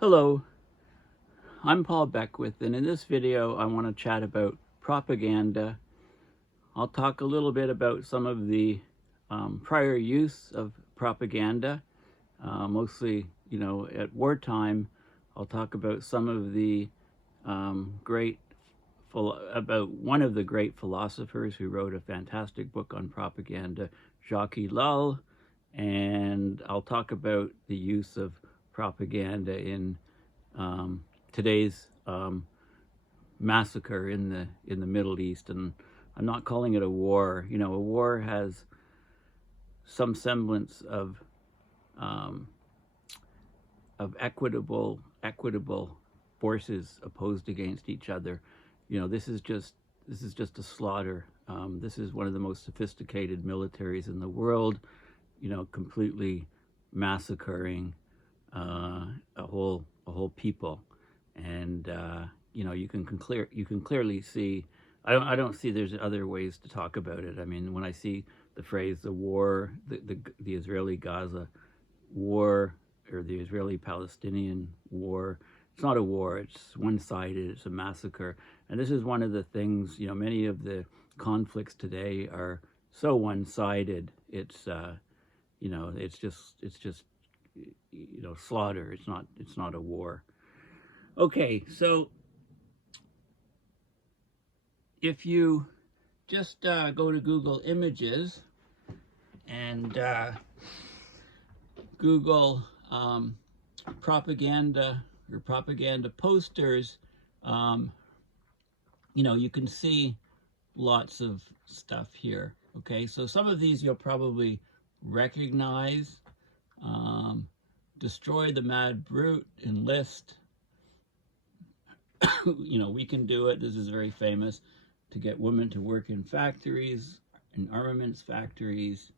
Hello, I'm Paul Beckwith, and in this video I want to chat about propaganda. I'll talk a little bit about some of the prior use of propaganda, mostly, at wartime. I'll talk about some of the about one of the great philosophers who wrote a fantastic book on propaganda, Jacy Elul, and I'll talk about the use of propaganda in today's massacre in the Middle East. And I'm not calling it a war. A war has some semblance of equitable forces opposed against each other. This is just a slaughter. This is one of the most sophisticated militaries in the world. Completely massacring a whole people, and you can clearly see. I don't see there's other ways to talk about it. I mean, when I see the phrase the war, the Israeli Gaza war, or the Israeli Palestinian war, it's not a war. It's one-sided. It's a massacre, and this is one of the things. Many of the conflicts today are so one-sided. It's just slaughter. It's not a war. Okay, so if you just go to Google Images and Google propaganda or propaganda posters, you can see lots of stuff here. Okay, so some of these you'll probably recognize. Destroy the mad brute, enlist. We can do it. This is very famous. To get women to work in factories, in armaments factories.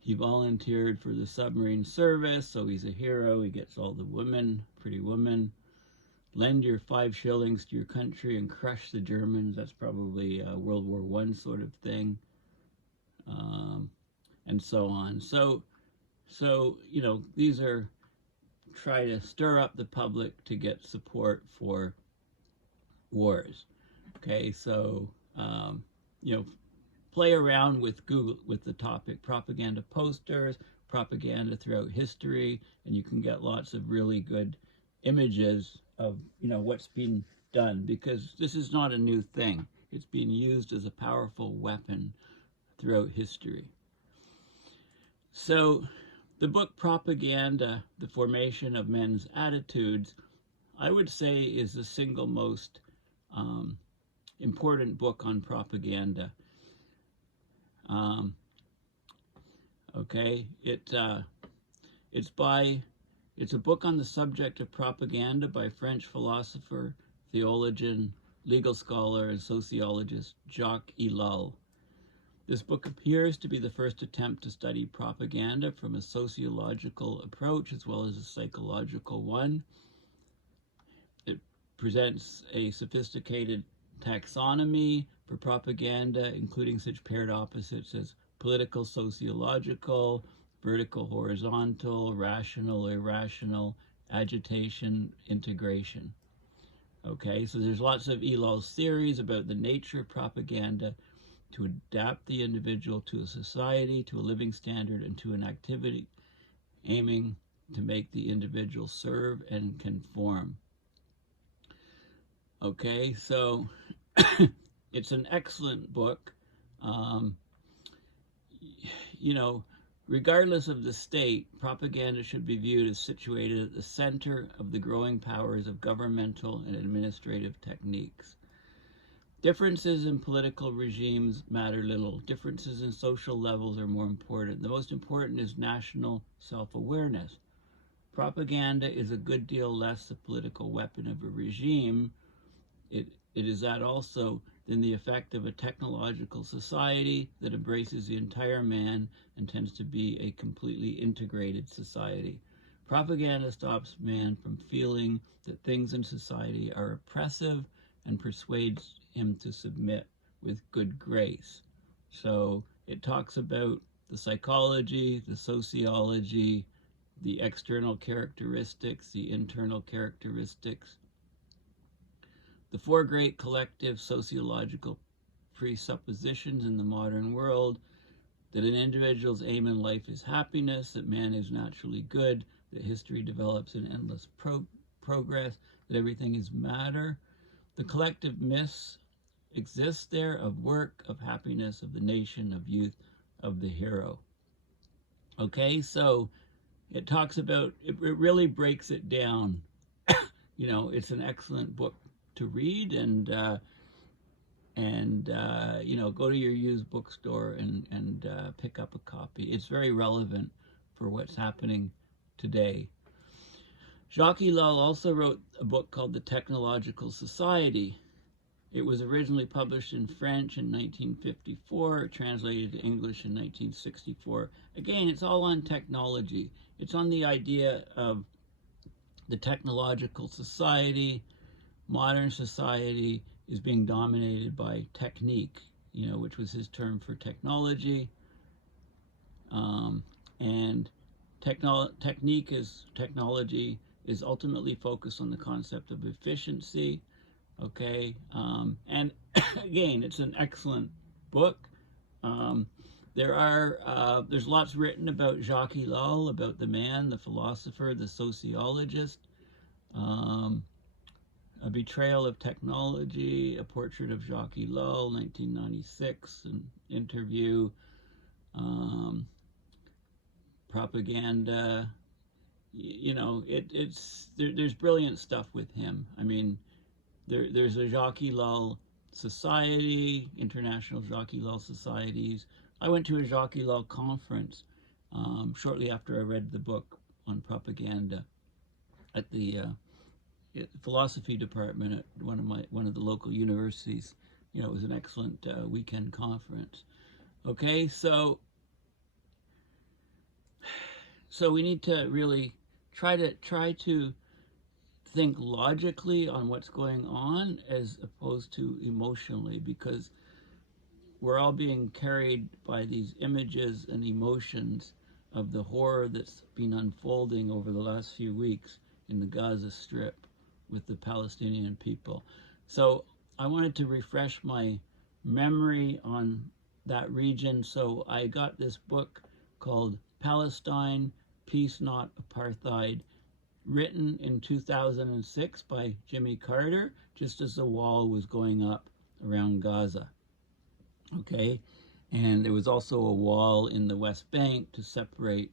He volunteered for the submarine service, so he's a hero. He gets all the women, pretty women. Lend your 5 shillings to your country and crush the Germans. That's probably a World War I sort of thing. And so on. So these are try to stir up the public to get support for wars. Okay, so play around with Google with the topic propaganda posters, propaganda throughout history, and you can get lots of really good images of what's been done, because this is not a new thing. It's been used as a powerful weapon throughout history. So the book Propaganda, The Formation of Men's Attitudes, I would say is the single most important book on propaganda. Okay, it's a book on the subject of propaganda by French philosopher, theologian, legal scholar, and sociologist Jacy Elul. This book appears to be the first attempt to study propaganda from a sociological approach as well as a psychological one. It presents a sophisticated taxonomy for propaganda, including such paired opposites as political, sociological, vertical, horizontal, rational, irrational, agitation, integration. Okay, so there's lots of Elul's theories about the nature of propaganda to adapt the individual to a society, to a living standard, and to an activity, aiming to make the individual serve and conform. Okay, so it's an excellent book. Regardless of the state, propaganda should be viewed as situated at the center of the growing powers of governmental and administrative techniques. Differences in political regimes matter little. Differences in social levels are more important. The most important is national self-awareness. Propaganda is a good deal less the political weapon of a regime. It is that also than the effect of a technological society that embraces the entire man and tends to be a completely integrated society. Propaganda stops man from feeling that things in society are oppressive and persuades him to submit with good grace. So it talks about the psychology, the sociology, the external characteristics, the internal characteristics, the four great collective sociological presuppositions in the modern world: that an individual's aim in life is happiness, that man is naturally good, that history develops in endless progress, that everything is matter. The collective myths exist there of work, of happiness, of the nation, of youth, of the hero. Okay, so it talks about, it really breaks it down. It's an excellent book to read, and go to your used bookstore and pick up a copy. It's very relevant for what's happening today. Jacy Elul also wrote a book called The Technological Society. It was originally published in French in 1954, translated to English in 1964. Again, it's all on technology. It's on the idea of the technological society. Modern society is being dominated by technique, which was his term for technology. And technology is ultimately focused on the concept of efficiency. Okay, and again, it's an excellent book. There's lots written about Jacy Elul, about the man, the philosopher, the sociologist. A Betrayal of Technology, A Portrait of Jacy Elul, 1996, an interview, propaganda. There's brilliant stuff with him. I mean, there's a Jacy Elul Society, International Jacy Elul Societies. I went to a Jacy Elul conference shortly after I read the book on propaganda at the philosophy department at one of the local universities. It was an excellent weekend conference. Okay, so we need to really try to think logically on what's going on as opposed to emotionally, because we're all being carried by these images and emotions of the horror that's been unfolding over the last few weeks in the Gaza Strip with the Palestinian people. So I wanted to refresh my memory on that region. So I got this book called Palestine, Peace Not Apartheid, written in 2006 by Jimmy Carter, just as the wall was going up around Gaza. Okay, and there was also a wall in the West Bank to separate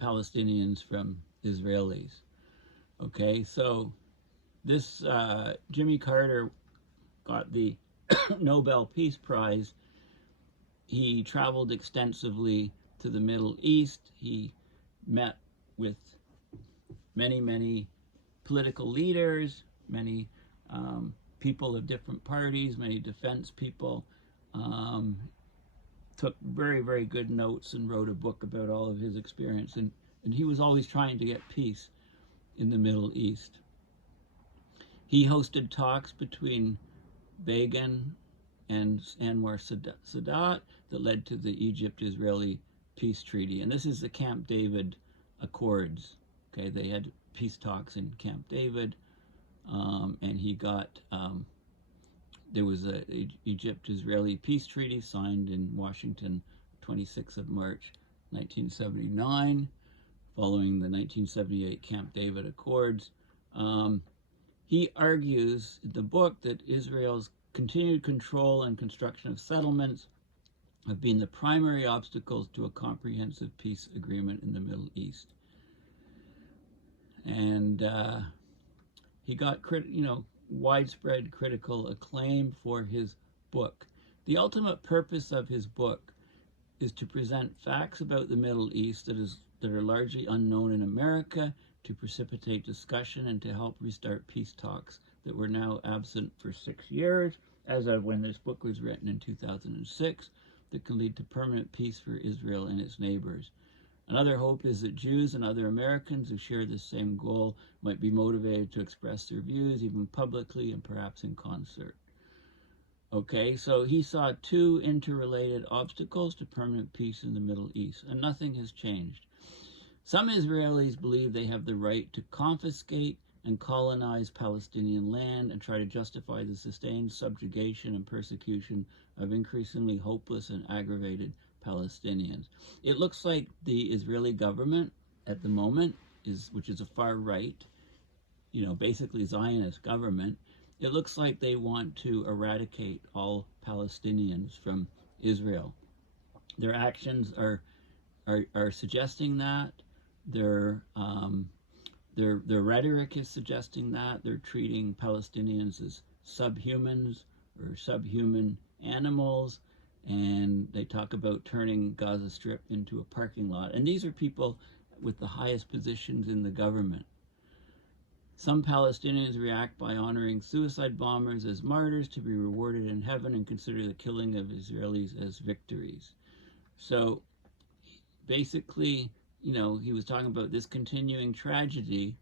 Palestinians from Israelis. Okay, so this Jimmy Carter got the Nobel Peace Prize. He traveled extensively to the Middle East. He met with many political leaders, many people of different parties, many defense people, took very good notes and wrote a book about all of his experience. And he was always trying to get peace in the Middle East. He hosted talks between Begin and Anwar Sadat that led to the Egypt-Israeli peace treaty. And this is the Camp David Accords. Okay, they had peace talks in Camp David, and he got, there was a Egypt-Israeli peace treaty signed in Washington, 26th of March, 1979, following the 1978 Camp David Accords. He argues in the book that Israel's continued control and construction of settlements have been the primary obstacles to a comprehensive peace agreement in the Middle East. And he got widespread critical acclaim for his book. The ultimate purpose of his book is to present facts about the Middle East that are largely unknown in America, to precipitate discussion and to help restart peace talks that were now absent for 6 years, as of when this book was written in 2006, that can lead to permanent peace for Israel and its neighbors. Another hope is that Jews and other Americans who share this same goal might be motivated to express their views, even publicly and perhaps in concert. Okay, so he saw two interrelated obstacles to permanent peace in the Middle East, and nothing has changed. Some Israelis believe they have the right to confiscate and colonize Palestinian land and try to justify the sustained subjugation and persecution of increasingly hopeless and aggravated Palestinians. It looks like the Israeli government at the moment, which is a far right, basically Zionist government, it looks like they want to eradicate all Palestinians from Israel. Their actions are suggesting that. Their rhetoric is suggesting that. They're treating Palestinians as subhumans or subhuman animals, and they talk about turning Gaza Strip into a parking lot. And these are people with the highest positions in the government. Some Palestinians react by honoring suicide bombers as martyrs to be rewarded in heaven and consider the killing of Israelis as victories. So basically, he was talking about this continuing tragedy,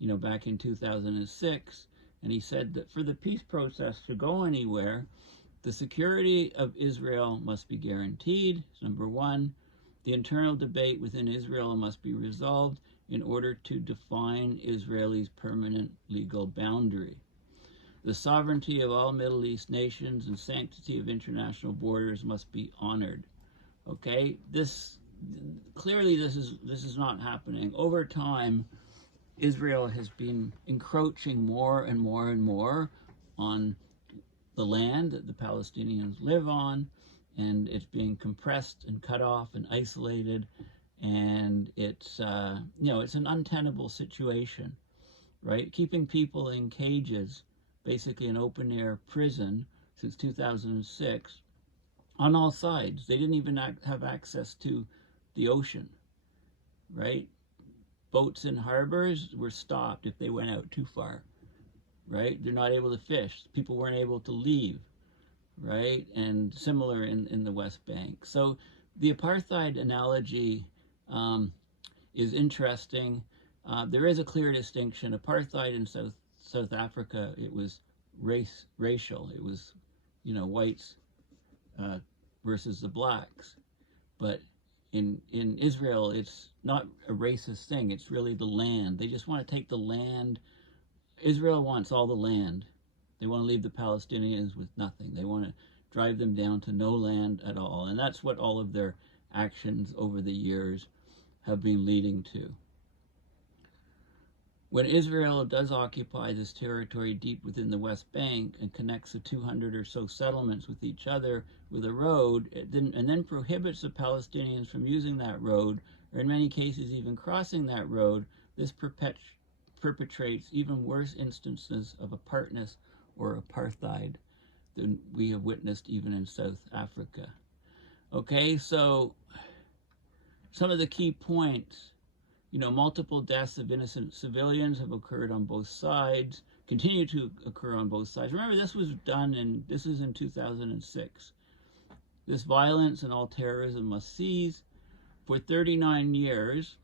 back in 2006, and he said that for the peace process to go anywhere, the security of Israel must be guaranteed, number one. The internal debate within Israel must be resolved in order to define Israel's permanent legal boundary. The sovereignty of all Middle East nations and sanctity of international borders must be honored. Okay, clearly this is not happening. Over time, Israel has been encroaching more and more and more on the land that the Palestinians live on, and it's being compressed and cut off and isolated, and it's it's an untenable situation, right? Keeping people in cages, basically an open air prison since 2006, on all sides. They didn't even have access to the ocean, right? Boats in harbors were stopped if they went out too far, right? They're not able to fish. People weren't able to leave, right? And similar in the West Bank. So the apartheid analogy is interesting. There is a clear distinction. Apartheid in South Africa, it was racial. It was, whites versus the blacks. But in Israel, it's not a racist thing. It's really the land. They just want to take the land. Israel wants all the land. They want to leave the Palestinians with nothing. They want to drive them down to no land at all. And that's what all of their actions over the years have been leading to. When Israel does occupy this territory deep within the West Bank and connects the 200 or so settlements with each other with a road, and then prohibits the Palestinians from using that road, or in many cases even crossing that road, this perpetrates even worse instances of apartness or apartheid than we have witnessed even in South Africa. Okay, so some of the key points. Multiple deaths of innocent civilians have occurred on both sides, continue to occur on both sides. Remember, this is in 2006. This violence and all terrorism must cease. For 39 years,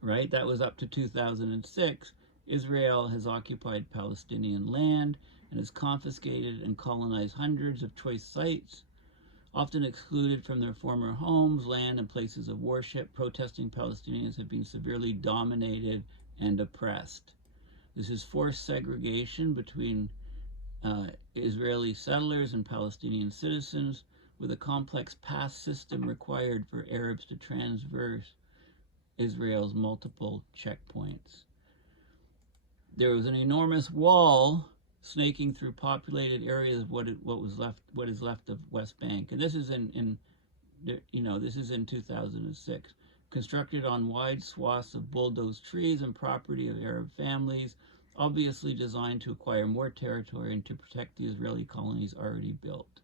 right, that was up to 2006, Israel has occupied Palestinian land and has confiscated and colonized hundreds of choice sites. Often excluded from their former homes, land, and places of worship, protesting Palestinians have been severely dominated and oppressed. This is forced segregation between Israeli settlers and Palestinian citizens, with a complex pass system required for Arabs to traverse Israel's multiple checkpoints. There was an enormous wall snaking through populated areas of what is left of West Bank, and this is in 2006, constructed on wide swaths of bulldozed trees and property of Arab families, obviously designed to acquire more territory and to protect the Israeli colonies already built.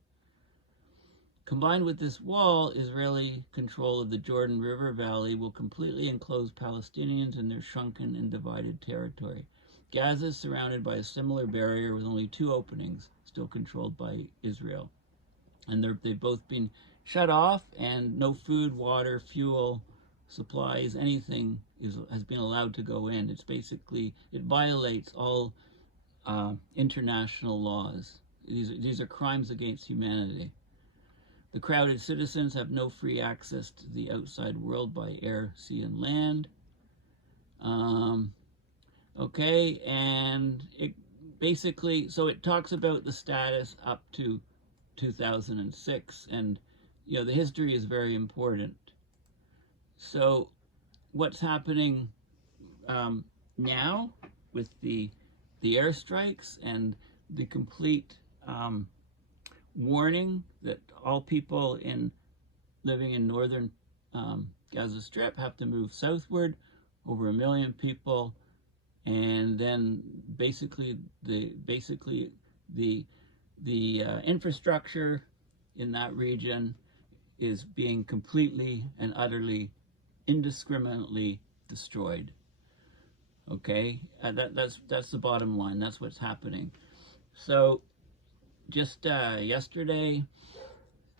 Combined with this wall, Israeli control of the Jordan River Valley will completely enclose Palestinians in their shrunken and divided territory. Gaza is surrounded by a similar barrier with only two openings, still controlled by Israel. And they've both been shut off, and no food, water, fuel, supplies, anything has been allowed to go in. It violates all international laws. These are crimes against humanity. The crowded citizens have no free access to the outside world by air, sea, and land. Okay, and it basically, so it talks about the status up to 2006, and the history is very important. So what's happening now with the airstrikes and the complete warning that all people living in northern Gaza Strip have to move southward, over 1 million people, and then basically the infrastructure in that region is being completely and utterly, indiscriminately destroyed. Okay, that's the bottom line. That's what's happening. So just yesterday,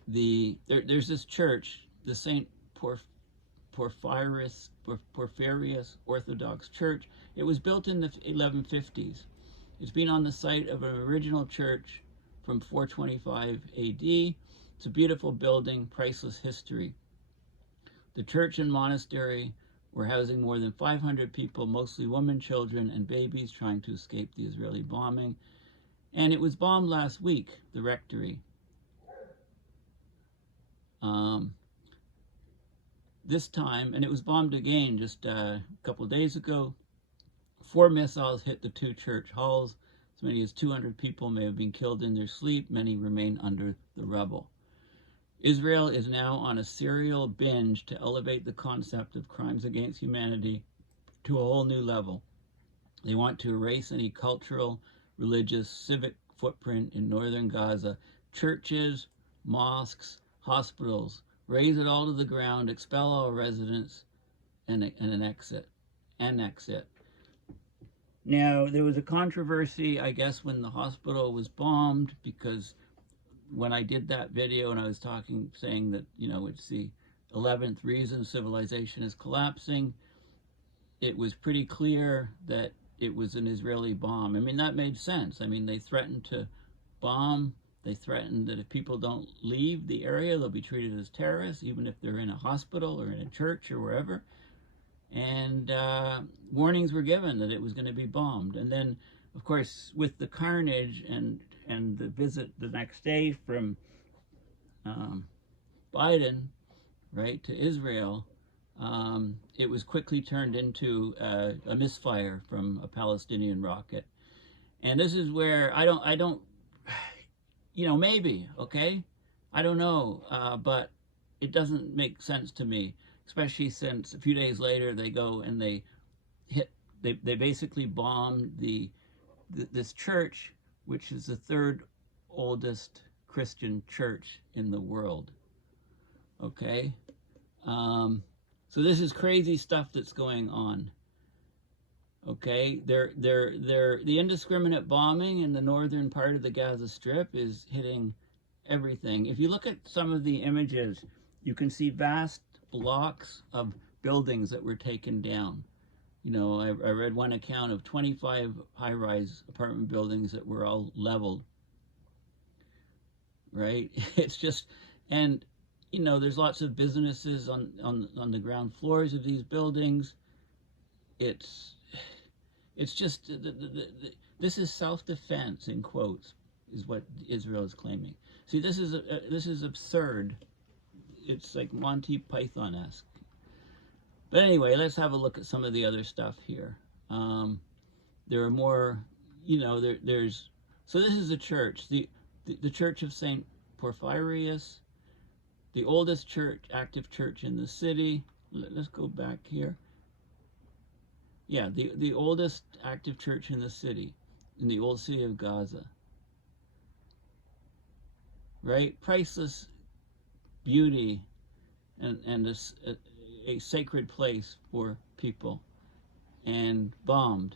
there's this church, the St. Porphyrius Orthodox Church. It was built in the 1150s. It's been on the site of an original church from 425 AD. It's a beautiful building, priceless history. The church and monastery were housing more than 500 people, mostly women, children, and babies trying to escape the Israeli bombing. And it was bombed last week, the rectory. This time, and it was bombed again just a couple of days ago. 4 missiles hit the 2 church halls. As many as 200 people may have been killed in their sleep. Many remain under the rubble. Israel is now on a serial binge to elevate the concept of crimes against humanity to a whole new level. They want to erase any cultural, religious, civic footprint in northern Gaza. Churches, mosques, hospitals, raze it all to the ground, expel all residents, and annex it. Now, there was a controversy, I guess, when the hospital was bombed, because when I did that video and I was saying that, it's the 11th reason civilization is collapsing, it was pretty clear that it was an Israeli bomb. I mean, that made sense. I mean, they threatened to bomb. They threatened that if people don't leave the area, they'll be treated as terrorists, even if they're in a hospital or in a church or wherever. And warnings were given that it was going to be bombed. And then, of course, with the carnage and the visit the next day from Biden, right, to Israel, it was quickly turned into a misfire from a Palestinian rocket. And this is where I don't, maybe, okay? I don't know, but it doesn't make sense to me, especially since a few days later they go and they basically bombed this church, which is the 3rd oldest Christian church in the world. Okay? So this is crazy stuff that's going on. Okay? The indiscriminate bombing in the northern part of the Gaza Strip is hitting everything. If you look at some of the images, you can see vast blocks of buildings that were taken down. I read one account of 25 high-rise apartment buildings that were all leveled. Right? It's just, and there's lots of businesses on the ground floors of these buildings. It's just this is self-defense, in quotes, is what Israel is claiming. See, this is absurd. It's like Monty Python-esque. But anyway, let's have a look at some of the other stuff here. There are more, there's, so this is a church, the Church of St. Porphyrius, the oldest church, active church in the city. Let's go back here. Yeah, the oldest active church in the city, in the old city of Gaza. Right? Priceless beauty and a sacred place for people, and bombed.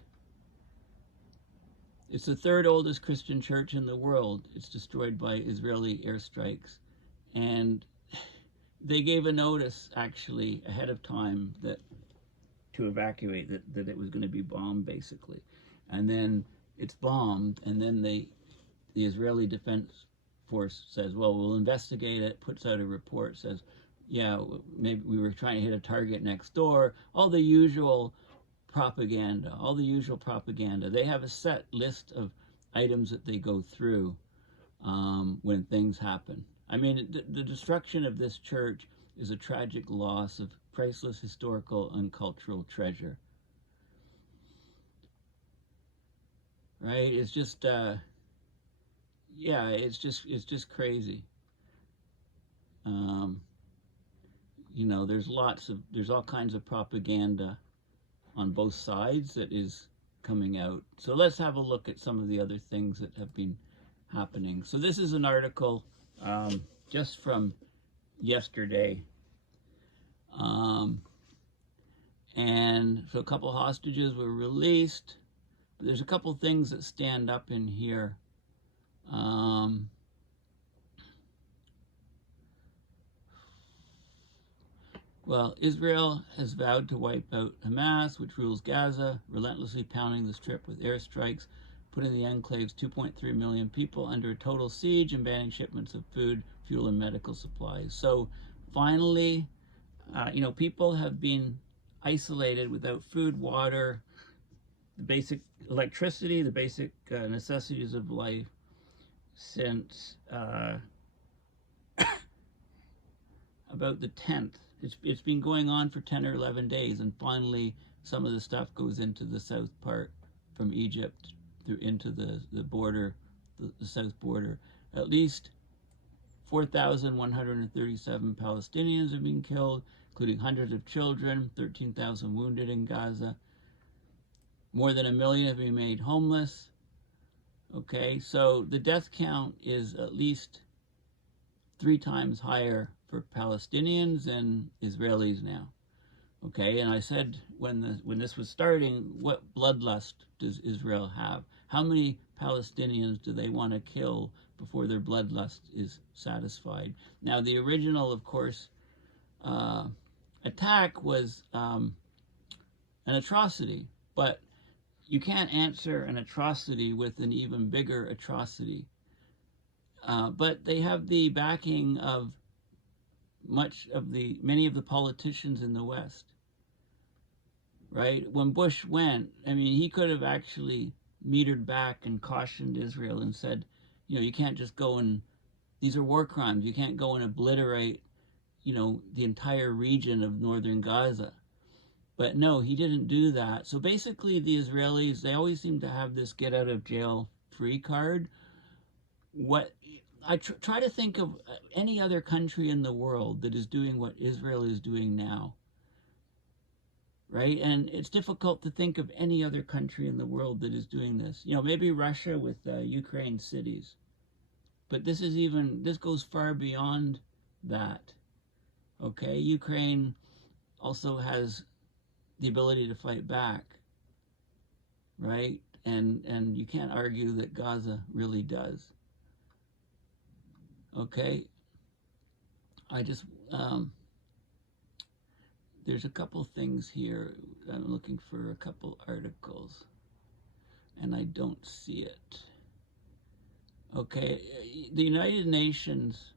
It's the 3rd oldest Christian church in the world. It's destroyed by Israeli airstrikes. And they gave a notice, actually, ahead of time to evacuate, that it was going to be bombed, basically. And then it's bombed, and then the Israeli Defense force says, well, we'll investigate it, puts out a report, says, yeah, maybe we were trying to hit a target next door. All the usual propaganda, They have a set list of items that they go through when things happen. I mean, the destruction of this church is a tragic loss of priceless historical and cultural treasure. Right? It's just, yeah, it's just crazy. You know, there's all kinds of propaganda on both sides that is coming out. So let's have a look at some of the other things that have been happening. So this is an article just from yesterday. And so a couple hostages were released. But there's a couple things that stand up in here. Well, Israel has vowed to wipe out Hamas, which rules Gaza, relentlessly pounding the Strip with airstrikes, putting the enclave's 2.3 million people under a total siege and banning shipments of food, fuel, and medical supplies. So finally, you know, people have been isolated without food, water, the basic electricity, the basic necessities of life since about the 10th. It's been going on for 10 or 11 days, and finally some of the stuff goes into the south part from Egypt through into the border, the south border. At least 4,137 Palestinians have been killed, including hundreds of children, 13,000 wounded in Gaza. More than 1 million have been made homeless. Okay, so the death count is at least 3 times higher for Palestinians and Israelis now. Okay, and I said when this was starting, what bloodlust does Israel have? How many Palestinians do they want to kill before their bloodlust is satisfied? Now, the original, of course, attack was an atrocity, but you can't answer an atrocity with an even bigger atrocity. But they have the backing of many of the politicians in the West, right? When Bush went, I mean, he could have actually metered back and cautioned Israel and said, you know, you can't just go and, these are war crimes. You can't go and obliterate, you know, the entire region of northern Gaza. But no, he didn't do that. So basically the Israelis, they always seem to have this get out of jail free card. What I try to think of any other country in the world that is doing what Israel is doing now, right? And it's difficult to think of any other country in the world that is doing this. You know, maybe Russia with Ukraine cities, but this goes far beyond that. Okay, Ukraine also has the ability to fight back, right? And you can't argue that Gaza really does. Okay, I just, there's a couple things here. I'm looking for a couple articles, and I don't see it. Okay, the United Nations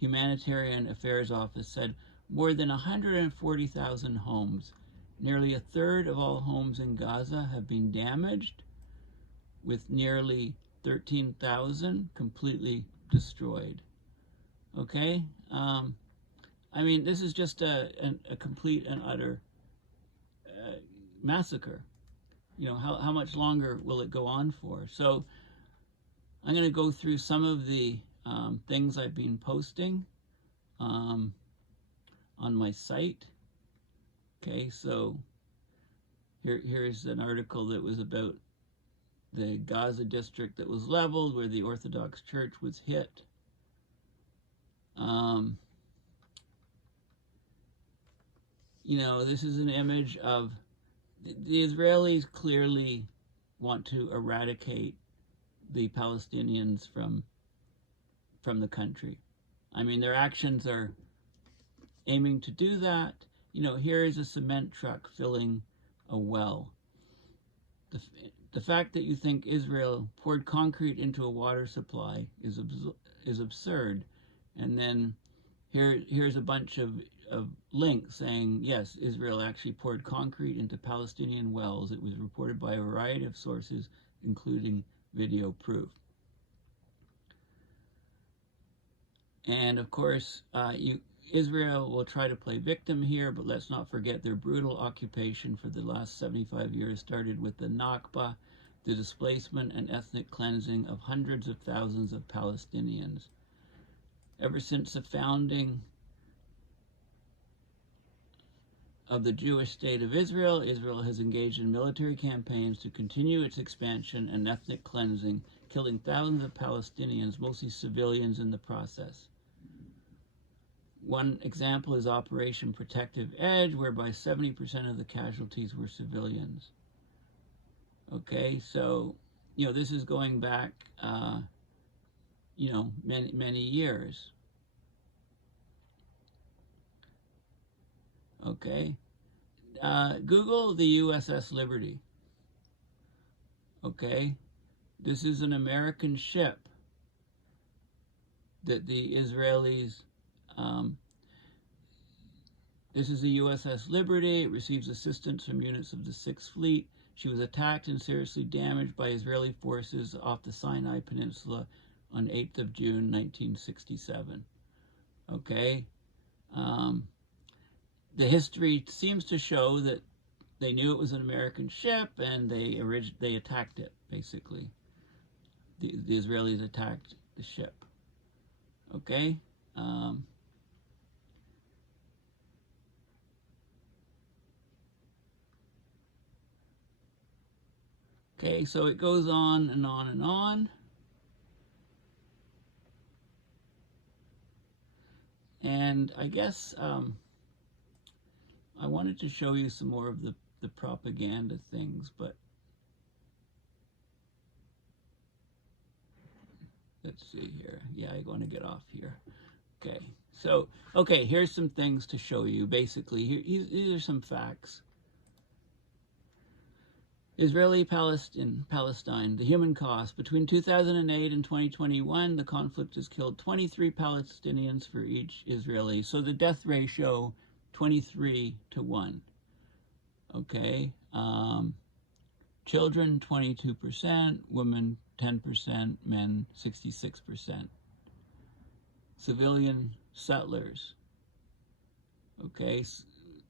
Humanitarian Affairs Office said more than 140,000 homes, nearly a third of all homes in Gaza, have been damaged, with nearly 13,000 completely destroyed. Okay, I mean, this is just a complete and utter massacre. You know, how much longer will it go on for? So I'm going to go through some of the things I've been posting on my site. Okay, so here's an article that was about the Gaza district that was leveled, where the Orthodox Church was hit. You know, this is an image of the Israelis clearly want to eradicate the Palestinians from the country. I mean, their actions are aiming to do that. You know, here is a cement truck filling a well. the fact that you think Israel poured concrete into a water supply is absurd. And then here's a bunch of links saying, yes, Israel actually poured concrete into Palestinian wells. It was reported by a variety of sources, including video proof. And of course, Israel will try to play victim here, but let's not forget their brutal occupation for the last 75 years started with the Nakba, the displacement and ethnic cleansing of hundreds of thousands of Palestinians. Ever since the founding of the Jewish state of Israel, Israel has engaged in military campaigns to continue its expansion and ethnic cleansing, killing thousands of Palestinians, mostly civilians, in the process. One example is Operation Protective Edge, whereby 70% of the casualties were civilians. Okay, so, this is going back, many years. Okay, Google the USS Liberty. Okay, this is an American ship that the Israelis, this is the USS Liberty. It receives assistance from units of the 6th Fleet. She was attacked and seriously damaged by Israeli forces off the Sinai Peninsula on 8th of June, 1967. Okay? The history seems to show that they knew it was an American ship and they attacked it, basically. The Israelis attacked the ship. Okay? Okay, so it goes on and on and on. And I guess I wanted to show you some more of the propaganda things, but let's see here. Yeah, I want to get off here. Okay, so, here's some things to show you. Basically, these are some facts. Palestine, the human cost. Between 2008 and 2021, the conflict has killed 23 Palestinians for each Israeli. So the death ratio, 23 to 1. Okay. Children, 22%. Women, 10%. Men, 66%. Civilian settlers. Okay.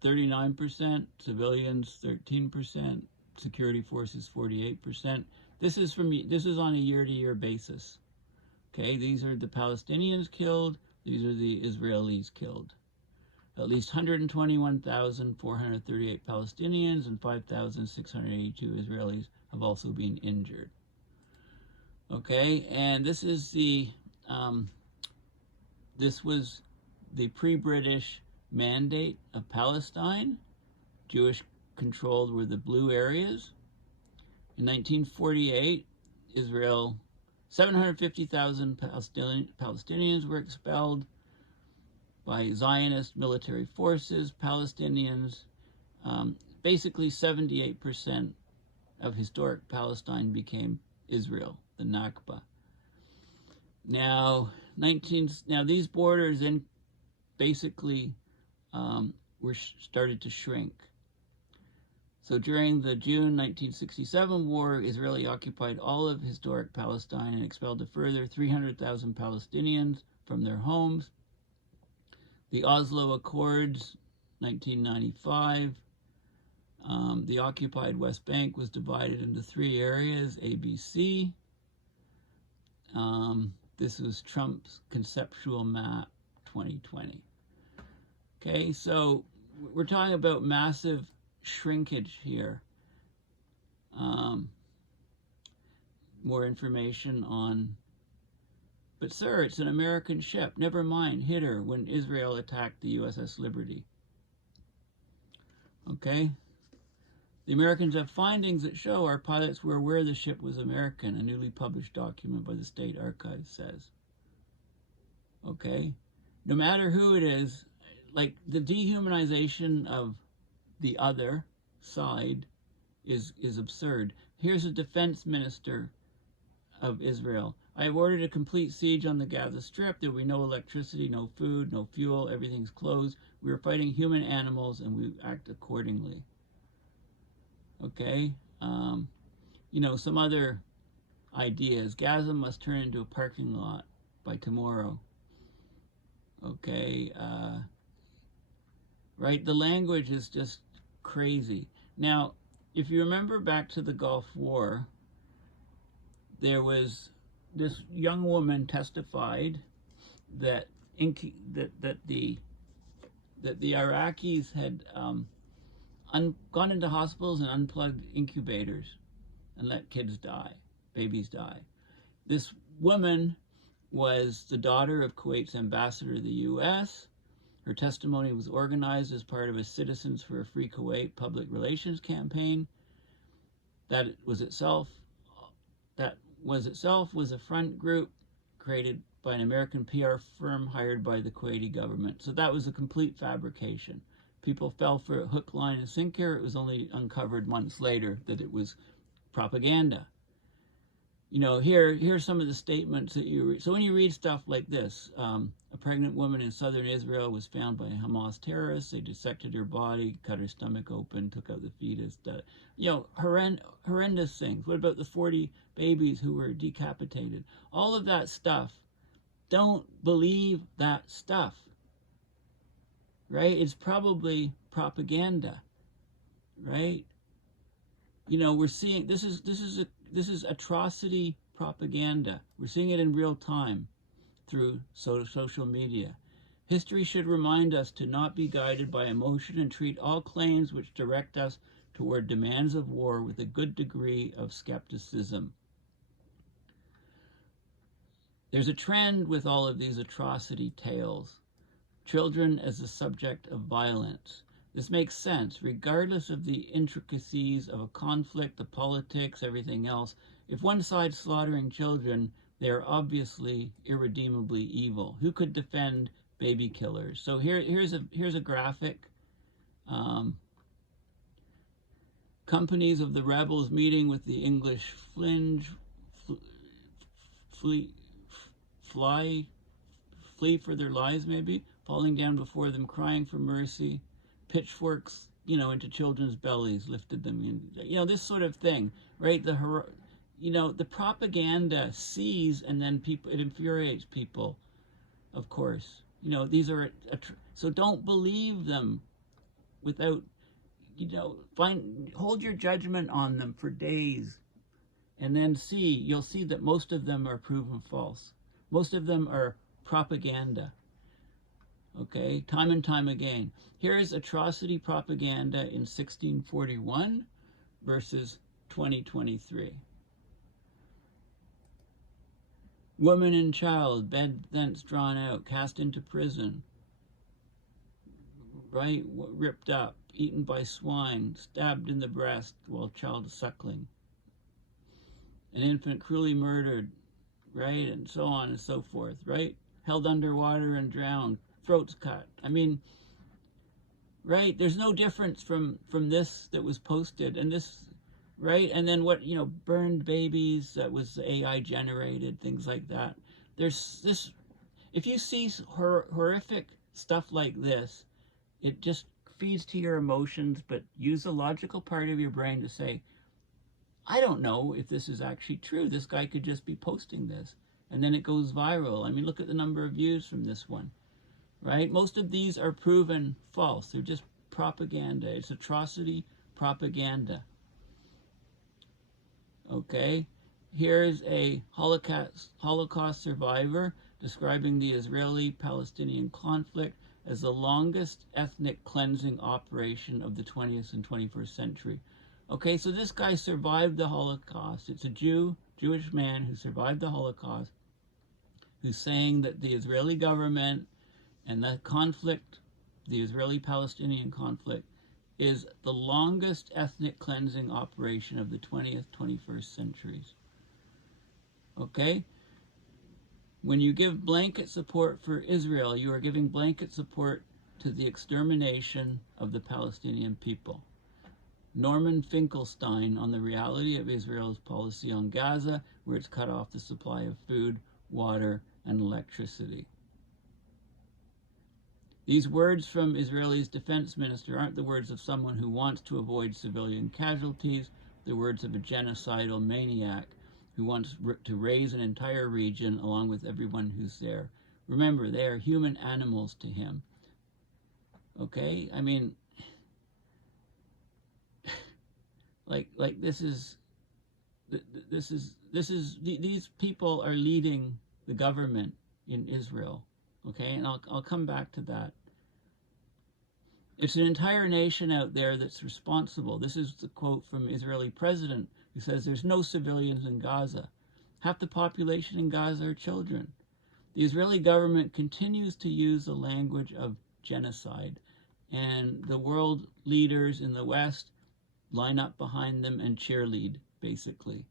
39%. Civilians, 13%. Security forces 48%. This is on a year-to-year basis. Okay, these are the Palestinians killed. These are the Israelis killed. At least 121,438 Palestinians and 5,682 Israelis have also been injured. Okay, and this is this was the pre-British mandate of Palestine. Jewish controlled were the blue areas. In 1948, Israel, 750,000 Palestinians were expelled by Zionist military forces. Palestinians, basically 78% of historic Palestine became Israel, the Nakba. Now these borders then basically started to shrink. So during the June 1967 war, Israeli occupied all of historic Palestine and expelled a further 300,000 Palestinians from their homes. The Oslo Accords, 1995, the occupied West Bank was divided into 3 areas, A, B, C. This was Trump's conceptual map, 2020. Okay, so we're talking about massive shrinkage here. More information on, but sir, it's an American ship. Never mind, hit her when Israel attacked the USS Liberty. Okay. The Americans have findings that show our pilots were aware the ship was American, a newly published document by the State Archives says. Okay. No matter who it is, like the dehumanization of the other side is absurd. here's a defense minister of Israel. I have ordered a complete siege on the Gaza Strip. There will be no electricity, no food, no fuel. Everything's closed. We are fighting human animals, and we act accordingly. Okay? You know, some other ideas. Gaza must turn into a parking lot by tomorrow. Okay? Right? The language is just crazy. Now, if you remember back to the Gulf War, there was this young woman testified that the Iraqis had gone into hospitals and unplugged incubators and let kids die, babies die. This woman was the daughter of Kuwait's ambassador to the U.S. Her testimony was organized as part of a Citizens for a Free Kuwait public relations campaign. That was itself a front group created by an American PR firm hired by the Kuwaiti government. So that was a complete fabrication. People fell for it hook, line, and sinker. It was only uncovered months later that it was propaganda. You know, here's some of the statements that you read. So when you read stuff like this, a pregnant woman in southern Israel was found by Hamas terrorists. They dissected her body, cut her stomach open, took out the fetus. You know, horrendous things. What about the 40 babies who were decapitated? All of that stuff. Don't believe that stuff. Right? It's probably propaganda. Right? You know, we're seeing this is atrocity propaganda. We're seeing it in real time through social media. History should remind us to not be guided by emotion and treat all claims which direct us toward demands of war with a good degree of skepticism. There's a trend with all of these atrocity tales. Children as the subject of violence. This makes sense, regardless of the intricacies of a conflict, the politics, everything else. If one side's slaughtering children, they are obviously irredeemably evil. Who could defend baby killers? So here's a graphic. Companies of the rebels meeting with the English flee for their lives, maybe, falling down before them, crying for mercy. Pitchforks, you know, into children's bellies, lifted them in. You know, this sort of thing, right? You know, the propaganda sees, and then it infuriates people, of course. You know, these are, so don't believe them without, you know, hold your judgment on them for days, and then you'll see that most of them are proven false. Most of them are propaganda. Okay, time and time again. Here is atrocity propaganda in 1641 versus 2023. Woman and child, bed thence drawn out, cast into prison, right? Ripped up, eaten by swine, stabbed in the breast while child is suckling. An infant cruelly murdered, right? And so on and so forth, right? Held underwater and drowned. Throats cut. I mean, right? There's no difference from this that was posted, and this, right? And then what, you know, burned babies that was AI generated, things like that. There's this, if you see horrific stuff like this, it just feeds to your emotions, but use the logical part of your brain to say, I don't know if this is actually true. This guy could just be posting this. And then it goes viral. I mean, look at the number of views from this one. Right? Most of these are proven false. They're just propaganda. It's atrocity propaganda. Okay? Here's a Holocaust survivor describing the Israeli-Palestinian conflict as the longest ethnic cleansing operation of the 20th and 21st century. Okay, so this guy survived the Holocaust. It's a Jewish man who survived the Holocaust, who's saying that the Israeli government and that conflict, the Israeli-Palestinian conflict, is the longest ethnic cleansing operation of the 20th, 21st centuries. Okay? When you give blanket support for Israel, you are giving blanket support to the extermination of the Palestinian people. Norman Finkelstein on the reality of Israel's policy on Gaza, where it's cut off the supply of food, water, and electricity. These words from Israel's defense minister aren't the words of someone who wants to avoid civilian casualties, the words of a genocidal maniac who wants to raise an entire region along with everyone who's there. Remember, they are human animals to him. Okay? I mean, like these people are leading the government in Israel. Okay, and I'll come back to that. It's an entire nation out there that's responsible. This is the quote from Israeli president who says there's no civilians in Gaza. Half the population in Gaza are children. The Israeli government continues to use the language of genocide, and the world leaders in the West line up behind them and cheerlead, basically.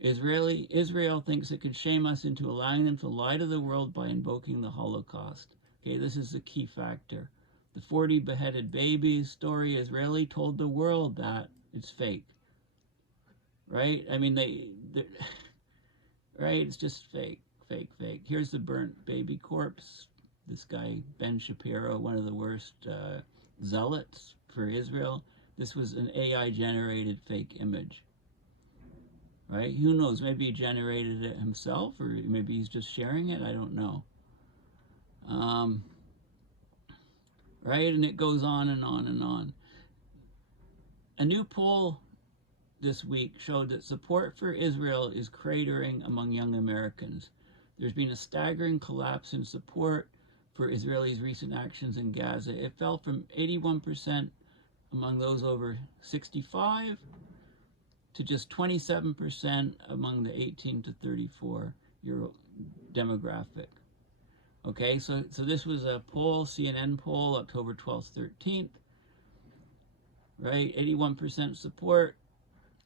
Israel thinks it can shame us into allowing them to lie to the world by invoking the Holocaust. Okay, this is the key factor. The 40 beheaded babies story, Israeli told the world that it's fake. Right? I mean, right? It's just fake. Here's the burnt baby corpse. This guy, Ben Shapiro, one of the worst zealots for Israel. This was an AI-generated fake image. Right? Who knows? Maybe he generated it himself, or maybe he's just sharing it. I don't know. Right? And it goes on and on and on. A new poll this week showed that support for Israel is cratering among young Americans. There's been a staggering collapse in support for Israel's recent actions in Gaza. It fell from 81% among those over 65 to just 27% among the 18 to 34-year-old demographic. Okay, so this was a poll, CNN poll, October 12th, 13th, right? 81% support.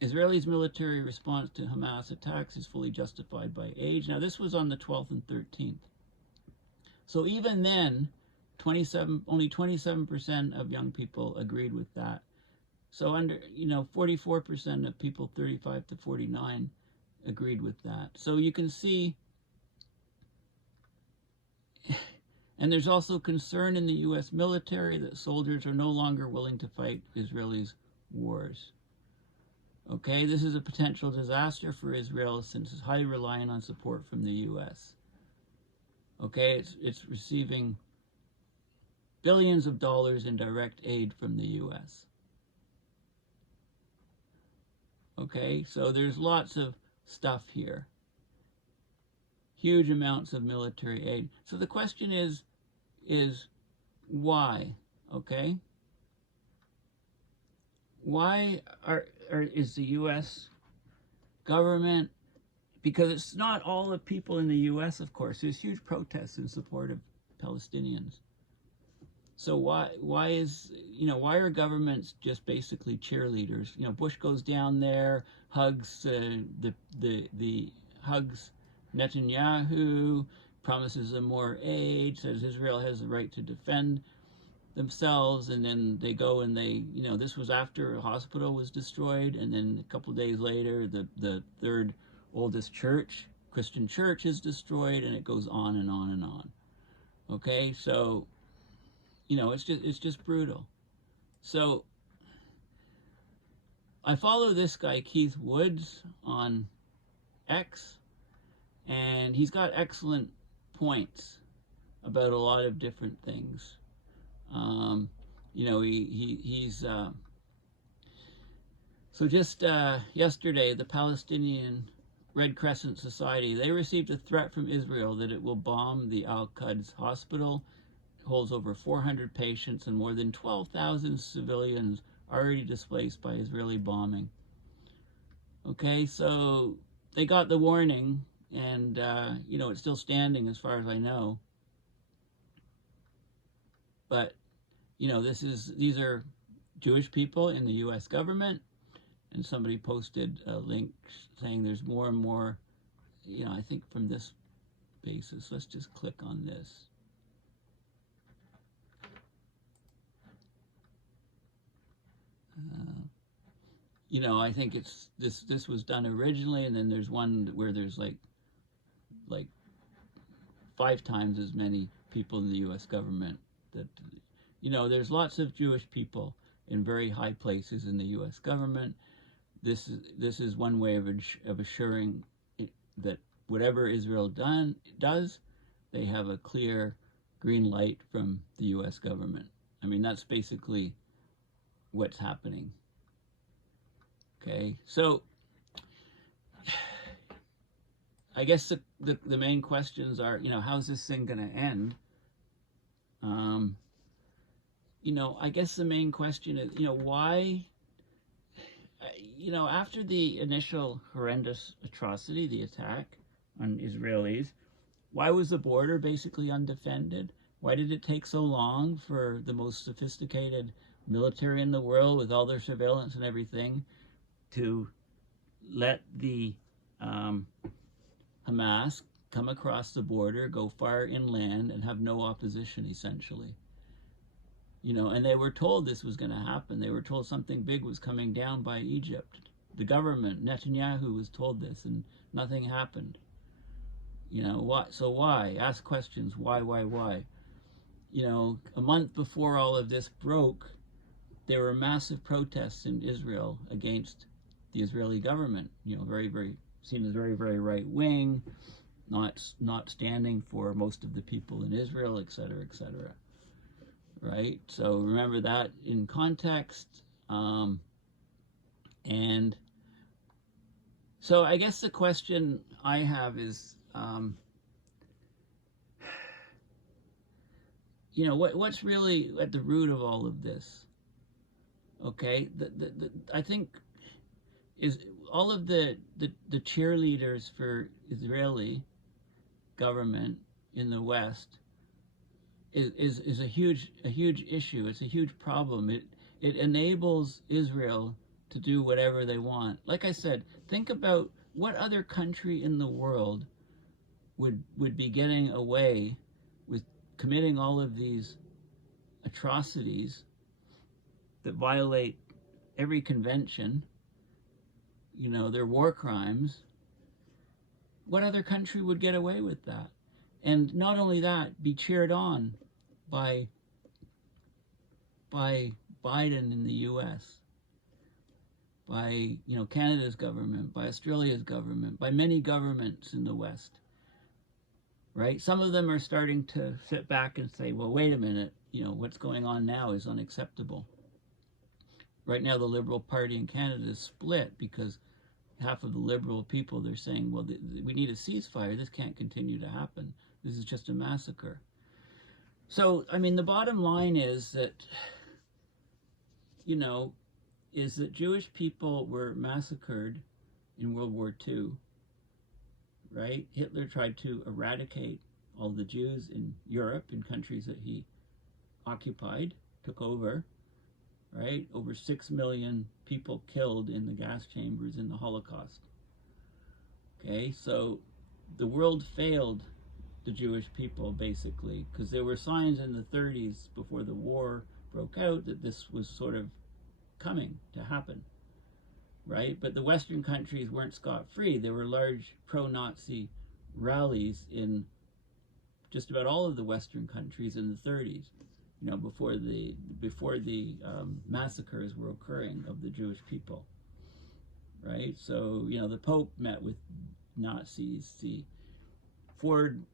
Israel's military response to Hamas attacks is fully justified by age. Now, this was on the 12th and 13th. So even then, only 27% of young people agreed with that. So 44% of people 35 to 49 agreed with that. So you can see, and there's also concern in the U.S. military that soldiers are no longer willing to fight Israelis' wars. Okay, this is a potential disaster for Israel since it's highly reliant on support from the U.S. Okay, it's receiving billions of dollars in direct aid from the U.S. Okay, so there's lots of stuff here. Huge amounts of military aid. So the question is why? Okay? Why is the U.S. government, because it's not all the people in the U.S., of course. There's huge protests in support of Palestinians. So why are governments just basically cheerleaders? Bush goes down there, hugs hugs Netanyahu, promises them more aid, says Israel has the right to defend themselves, and then they go and this was after a hospital was destroyed, and then a couple of days later the third oldest church, Christian church, is destroyed, and it goes on and on and on. Okay, so it's just brutal. So I follow this guy Keith Woods on X, and he's got excellent points about a lot of different things. He's so just yesterday, the Palestinian Red Crescent Society, they received a threat from Israel that it will bomb the Al-Quds hospital. It holds over 400 patients and more than 12,000 civilians already displaced by Israeli bombing. Okay, so they got the warning, and it's still standing as far as I know. But these are Jewish people in the U.S. government, and somebody posted a link saying there's more and more, I think from this basis. Let's just click on this. You know, I think it's this was done originally, and then there's one where there's like 5 times as many people in the U.S. government. That, you know, there's lots of Jewish people in very high places in the U.S. government. This is one way of assuring that whatever Israel does, they have a clear green light from the U.S. government. I mean, that's basically what's happening. Okay, so I guess the main questions are, you know, how's this thing going to end? You know, I guess the main question is, you know, why, you know, after the initial horrendous atrocity, the attack on Israelis, why was the border basically undefended? Why did it take so long for the most sophisticated military in the world, with all their surveillance and everything, to let the Hamas come across the border, go far inland, and have no opposition, essentially? You know, and they were told this was going to happen. They were told something big was coming down by Egypt. The government, Netanyahu, was told this, and nothing happened. You know, why? So why? Ask questions. Why? You know, a month before all of this broke, there were massive protests in Israel against the Israeli government. You know, very seen as very right wing, not standing for most of the people in Israel, etc., etc. Right? So remember that in context. And so I guess the question I have is, you know, what's really at the root of all of this? Okay, I think is all of the cheerleaders for Israeli government in the West is a huge issue. It's a huge problem. It enables Israel to do whatever they want. Like I said, think about what other country in the world would be getting away with committing all of these atrocities that violate every convention. You know, they're war crimes. What other country would get away with that? And not only that, be cheered on by Biden in the U.S., by, you know, Canada's government, by Australia's government, by many governments in the West, right? Some of them are starting to sit back and say, well, wait a minute, you know, what's going on now is unacceptable. Right now, the Liberal Party in Canada is split because half of the Liberal people, they're saying, well, we need a ceasefire. This can't continue to happen. This is just a massacre. So, I mean, the bottom line is that, you know, is that Jewish people were massacred in World War II, right? Hitler tried to eradicate all the Jews in Europe, in countries that he occupied, took over, right? Over 6 million people killed in the gas chambers in the Holocaust. Okay, so the world failed the Jewish people, basically, because there were signs in the 30s before the war broke out that this was sort of coming to happen, right? But the Western countries weren't scot-free. There were large pro-Nazi rallies in just about all of the Western countries in the 30s, you know, before the massacres were occurring of the Jewish people, right? So, you know, the Pope met with Nazis. The Ford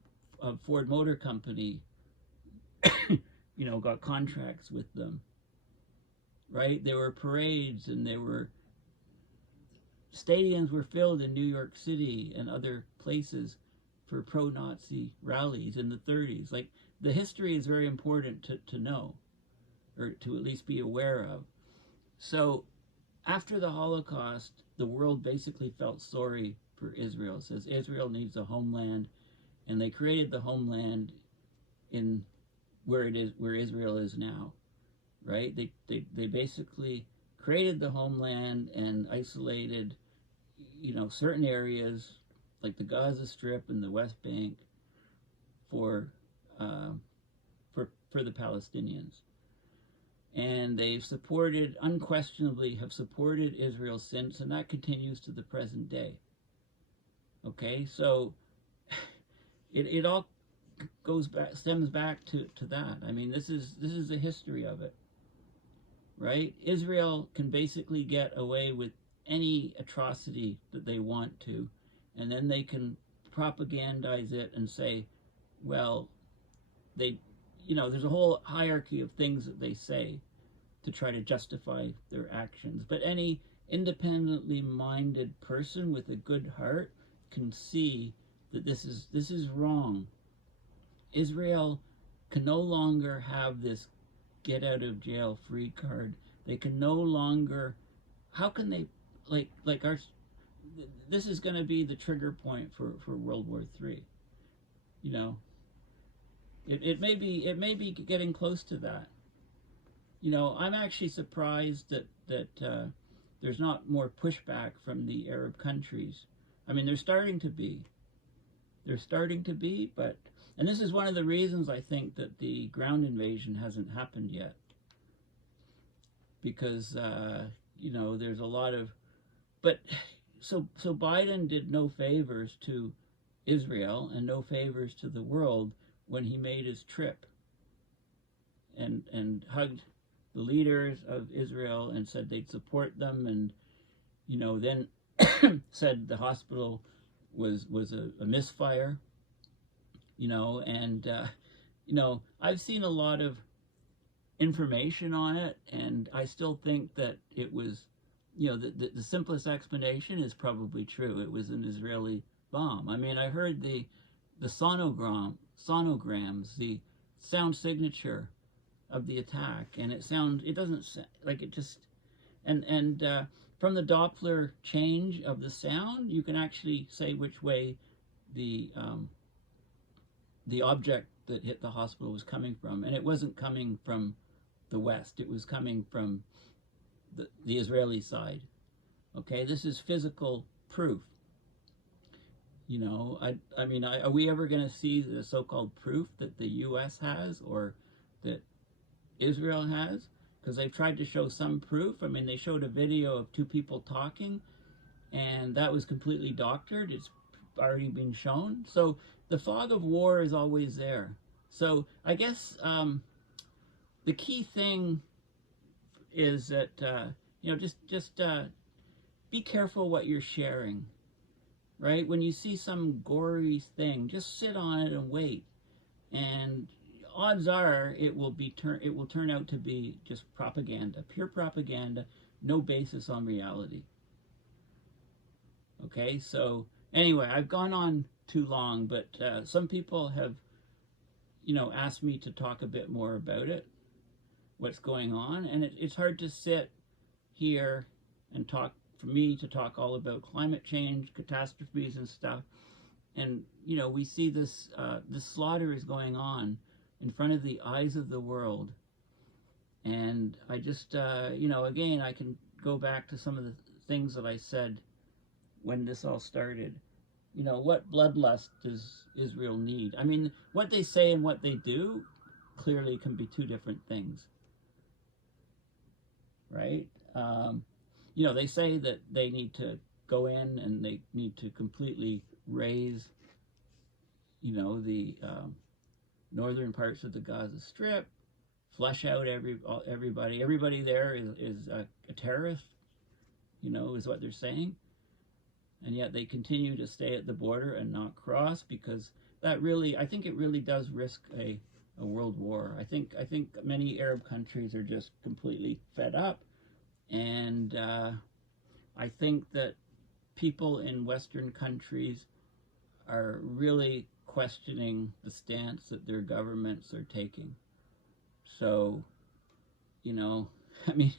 Motor Company, you know, got contracts with them, right? There were parades, and there were stadiums were filled in New York City and other places for pro-Nazi rallies in the 30s. Like, the history is very important to know, or to at least be aware of. So after the Holocaust, the world basically felt sorry for Israel. It says Israel needs a homeland, and they created the homeland in where Israel is now, right? They basically created the homeland and isolated, you know, certain areas like the Gaza Strip and the West Bank for the Palestinians. and they've supported, unquestionably have supported Israel since, and that continues to the present day. Okay, so it all goes back, stems back to that. I mean, this is the history of it, right? Israel can basically get away with any atrocity that they want to, and then they can propagandize it and say, well, they, there's a whole hierarchy of things that they say to try to justify their actions. But any independently minded person with a good heart can see that this is wrong. Israel can no longer have this get out of jail free card. They can no longer, how can they, like our, this is going to be the trigger point for World War III. It may be getting close to that. I'm actually surprised that there's not more pushback from the Arab countries. I mean, they're starting to be, but, and this is one of the reasons I think that the ground invasion hasn't happened yet, because there's a lot of, but so Biden did no favors to Israel and no favors to the world when he made his trip and hugged the leaders of Israel and said they'd support them, and then said the hospital was a misfire, and I've seen a lot of information on it, and I still think that it was, the simplest explanation is probably true. It was an Israeli bomb. I mean, I heard the sonograms, the sound signature of the attack, and it doesn't sound like it just, and from the Doppler change of the sound, you can actually say which way the object that hit the hospital was coming from, and it wasn't coming from the west. It was coming from the Israeli side. Okay, this is physical proof. I mean, are we ever going to see the so-called proof that the U.S. has or that Israel has? Because they've tried to show some proof. I mean, they showed a video of two people talking, and that was completely doctored. It's already been shown. So the fog of war is always there. So I guess the key thing is that just be careful what you're sharing. Right? When you see some gory thing, just sit on it and wait. And odds are it will turn out to be just propaganda, pure propaganda, no basis on reality. Okay, so anyway, I've gone on too long, but some people have, asked me to talk a bit more about it, what's going on, and it's hard to sit here and talk, for me to talk all about climate change, catastrophes and stuff, and we see this slaughter is going on in front of the eyes of the world, and I just again, I can go back to some of the things that I said when this all started. What bloodlust does Israel need? I mean, what they say and what they do clearly can be two different things, right? They say that they need to go in and they need to completely raise, the northern parts of the Gaza Strip, flush out everybody. Everybody there is a terrorist, is what they're saying. And yet they continue to stay at the border and not cross, because that really, I think it really does risk a world war. I think many Arab countries are just completely fed up. And I think that people in Western countries are really questioning the stance that their governments are taking. So, I mean,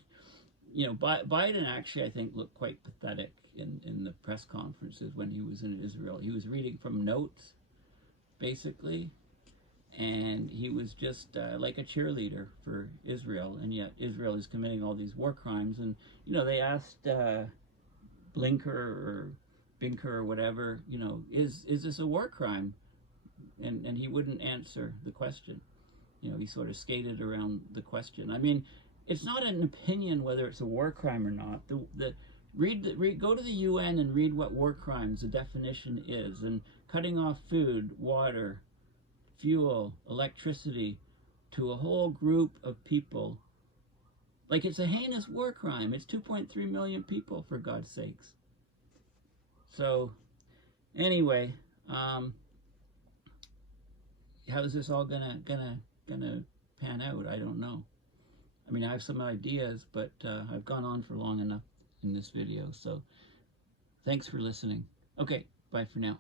Biden actually, I think, looked quite pathetic in the press conferences when he was in Israel. He was reading from notes, basically, and he was just like a cheerleader for Israel, and yet Israel is committing all these war crimes. And they asked Blinker or Binker or whatever, is this a war crime? And he wouldn't answer the question. He sort of skated around the question. I mean, it's not an opinion whether it's a war crime or not. Go to the UN and read what war crimes the definition is, and cutting off food, water, fuel, electricity to a whole group of people. Like, it's a heinous war crime. It's 2.3 million people, for God's sakes. So, anyway, how is this all gonna pan out? I don't know. I mean, I have some ideas, but I've gone on for long enough in this video. So, thanks for listening. Okay, bye for now.